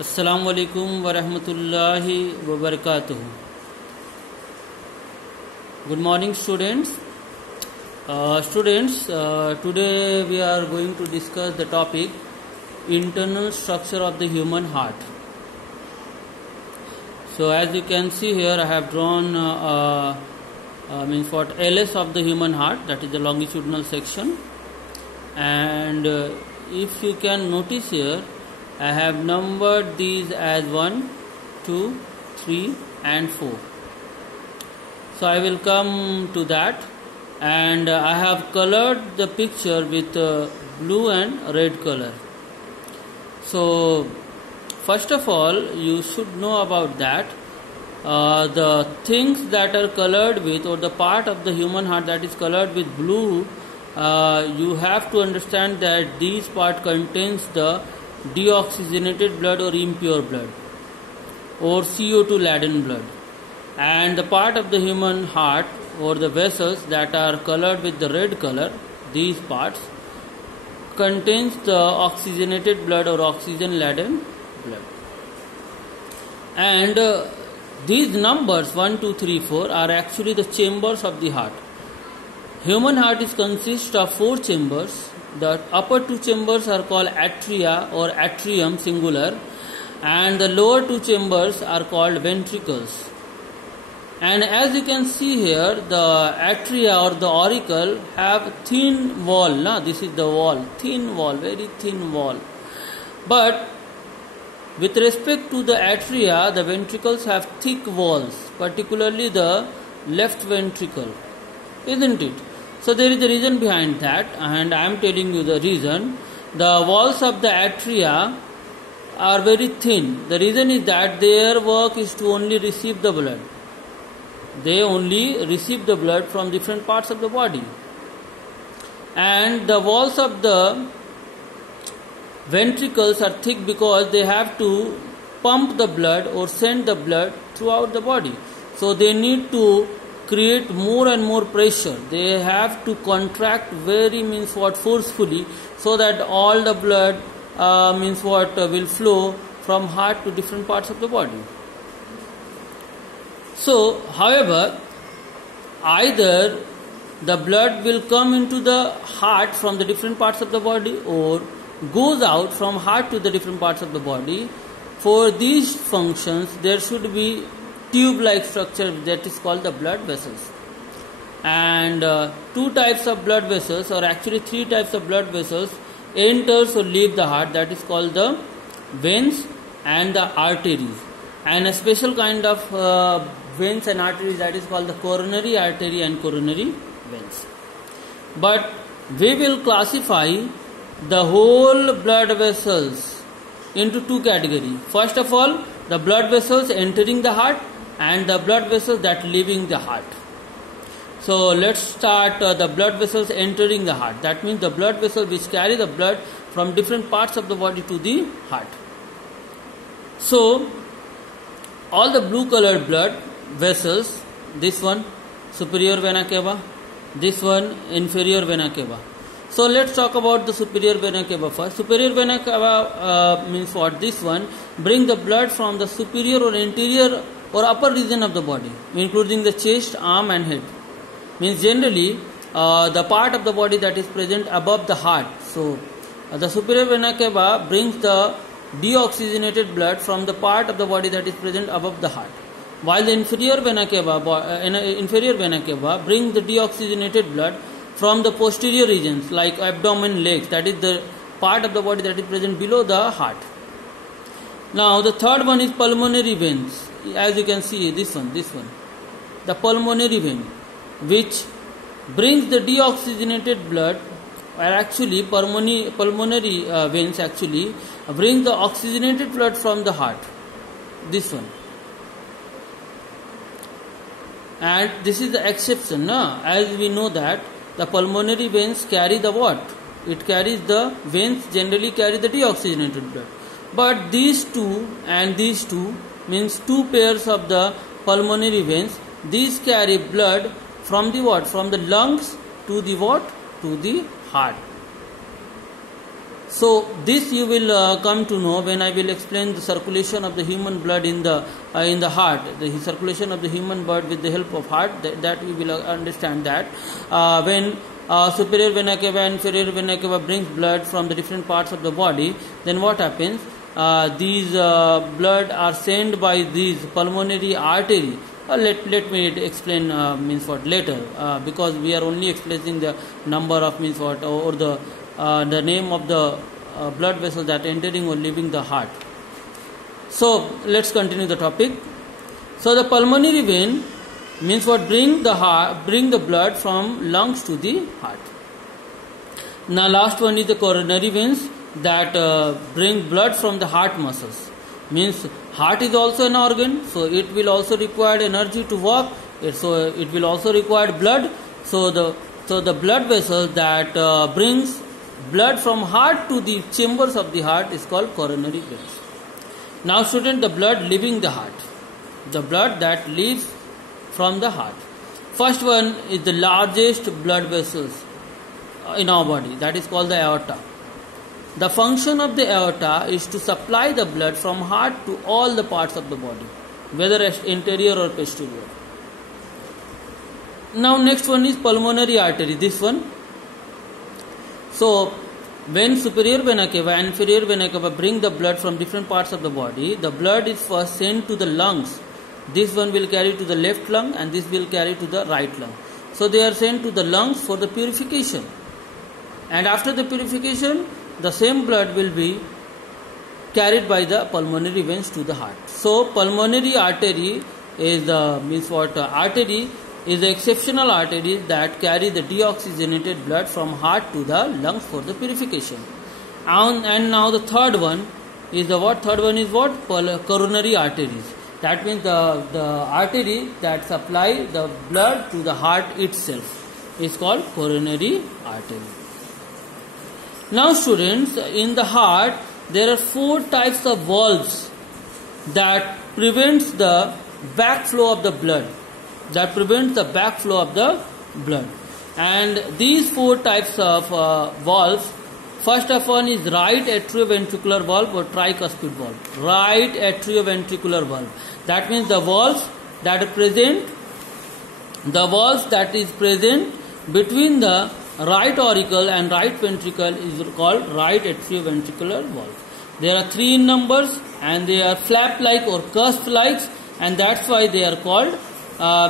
Assalamu alaikum wa rahmatullahi wa barakatuh. Good morning, students. Today we are going to discuss the topic internal structure of the human heart. So, as you can see here, I have drawn LS of the human heart, that is the longitudinal section. And if you can notice here, I have numbered these as 1, 2, 3 and 4. So I will come to that, and I have colored the picture with blue and red color. So first of all, you should know about that. The things that are colored with, or the part of the human heart that is colored with blue, you have to understand that this part contains the deoxygenated blood or impure blood or CO2 laden blood, and the part of the human heart or the vessels that are colored with the red color, these parts contains the oxygenated blood or oxygen laden blood. And these numbers 1, 2, 3, 4 are actually the chambers of the heart. Human heart consists of 4 chambers. The upper 2 chambers are called atria or atrium singular, and the lower 2 chambers are called ventricles. And as you can see here, the atria or the auricle have thin wall. This is the wall, thin wall, very thin wall. But with respect to the atria, the ventricles have thick walls, particularly the left ventricle, isn't it? So there is a reason behind that, and I am telling you the reason. The walls of the atria are very thin. The reason is that their work is to only receive the blood. They only receive the blood from different parts of the body. And the walls of the ventricles are thick because they have to pump the blood or send the blood throughout the body. So they need to create more and more pressure. They have to contract forcefully, so that all the blood will flow from heart to different parts of the body. So, however, either the blood will come into the heart from the different parts of the body or goes out from heart to the different parts of the body. For these functions, there should be tube-like structure that is called the blood vessels. And 2 types of blood vessels, or actually 3 types of blood vessels, enters or leave the heart, that is called the veins and the arteries. And a special kind of veins and arteries, that is called the coronary artery and coronary veins. But we will classify the whole blood vessels into 2 categories. First of all, the blood vessels entering the heart and the blood vessels that leaving the heart. So let's start the blood vessels entering the heart. That means the blood vessels which carry the blood from different parts of the body to the heart. So all the blue colored blood vessels, this one superior vena cava, this one inferior vena cava. So let's talk about the superior vena cava first. Superior vena cava means what? This one bring the blood from the superior or anterior or upper region of the body, including the chest, arm and head. Means generally the part of the body that is present above the heart. So the superior vena cava brings the deoxygenated blood from the part of the body that is present above the heart, while the inferior vena cava brings the deoxygenated blood from the posterior regions like abdomen, legs, that is the part of the body that is present below the heart. Now the third one is pulmonary veins. As you can see, this one, the pulmonary vein, which brings the deoxygenated blood, or actually pulmonary veins actually bring the oxygenated blood from the heart. This one. And this is the exception, as we know that the pulmonary veins carry the what? It carries the veins generally carry the deoxygenated blood. But these two and these two means 2 pairs of the pulmonary veins. These carry blood from the what? From the lungs to the what? To the heart. So this you will come to know when I will explain the circulation of the human blood in the heart. The circulation of the human blood with the help of heart. That you will understand that when superior vena cava and inferior vena cava brings blood from the different parts of the body, then what happens? These blood are sent by these pulmonary artery. Let me explain means what later, because we are only explaining the number of means what or the name of the blood vessels that entering or leaving the heart. So let's continue the topic. So the pulmonary vein means what bring the blood from lungs to the heart. Now last one is the coronary veins that bring blood from the heart muscles. Means heart is also an organ, so it will also require energy to work. So it will also require blood. So the blood vessels that brings blood from heart to the chambers of the heart is called coronary veins. Now student, the blood leaving the heart. The blood that leaves from the heart. First one is the largest blood vessels in our body, that is called the aorta. The function of the aorta is to supply the blood from heart to all the parts of the body, whether anterior or posterior. Now next one is pulmonary artery, this one. So when superior vena cava and inferior vena cava bring the blood from different parts of the body, the blood is first sent to the lungs. This one will carry to the left lung and this will carry to the right lung. So they are sent to the lungs for the purification. And after the purification, the same blood will be carried by the pulmonary veins to the heart. So pulmonary artery is artery is the exceptional artery that carry the deoxygenated blood from heart to the lungs for the purification. And now the third one is what? Third one is what? Coronary arteries. That means the artery that supply the blood to the heart itself is called coronary artery. Now students, in the heart there are 4 types of valves that prevents the backflow of the blood. And these 4 types of valves, first of one is right atrioventricular valve or tricuspid valve. Right atrioventricular valve. That means the valves that is present between the right auricle and right ventricle is called right atrioventricular valve. There are 3 in numbers and they are flap-like or cusp-like, and that's why they are called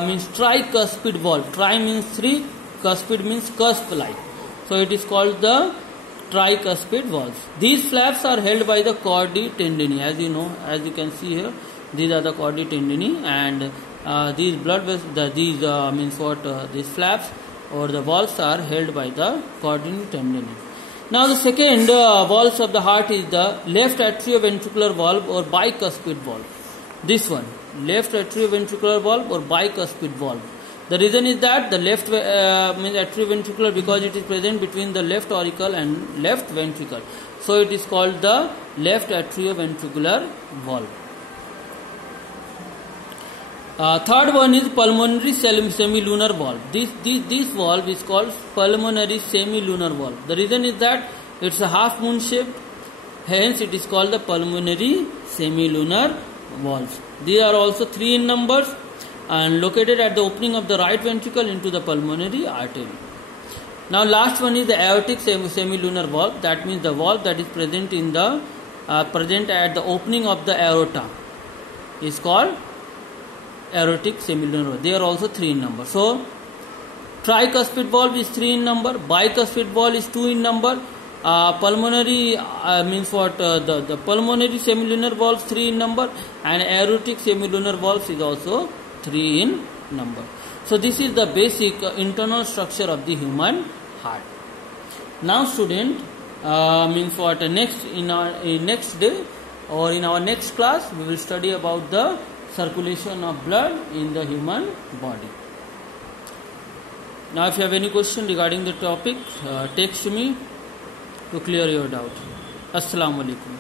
means tricuspid valve. Tri means 3, cuspid means cusp-like. So it is called the tricuspid valves. These flaps are held by the chordae tendineae. As you know, as you can see here, these are the chordae tendineae, and these blood vessels, these flaps or the valves are held by the chordae tendineae. Now the second valves of the heart is the left atrioventricular valve or bicuspid valve. This one, left atrioventricular valve or bicuspid valve. The reason is that the left means atrioventricular because it is present between the left auricle and left ventricle. So it is called the left atrioventricular valve. Third one is pulmonary semilunar valve. This valve is called pulmonary semilunar valve. The reason is that it's a half moon shaped, hence it is called the pulmonary semilunar valves. These are also 3 in numbers and located at the opening of the right ventricle into the pulmonary artery. Now last one is the aortic semilunar valve. That means the valve that is present in the present at the opening of the aorta is called aortic semilunar valve. They are also 3 in number. So tricuspid valve is 3 in number, bicuspid valve is 2 in number, pulmonary the pulmonary semilunar valve 3 in number, and aortic semilunar valve is also 3 in number. So this is the basic internal structure of the human heart. Now student, next day or in our next class we will study about the circulation of blood in the human body. Now if you have any question regarding the topic, text me to clear your doubt. Assalamu alaikum.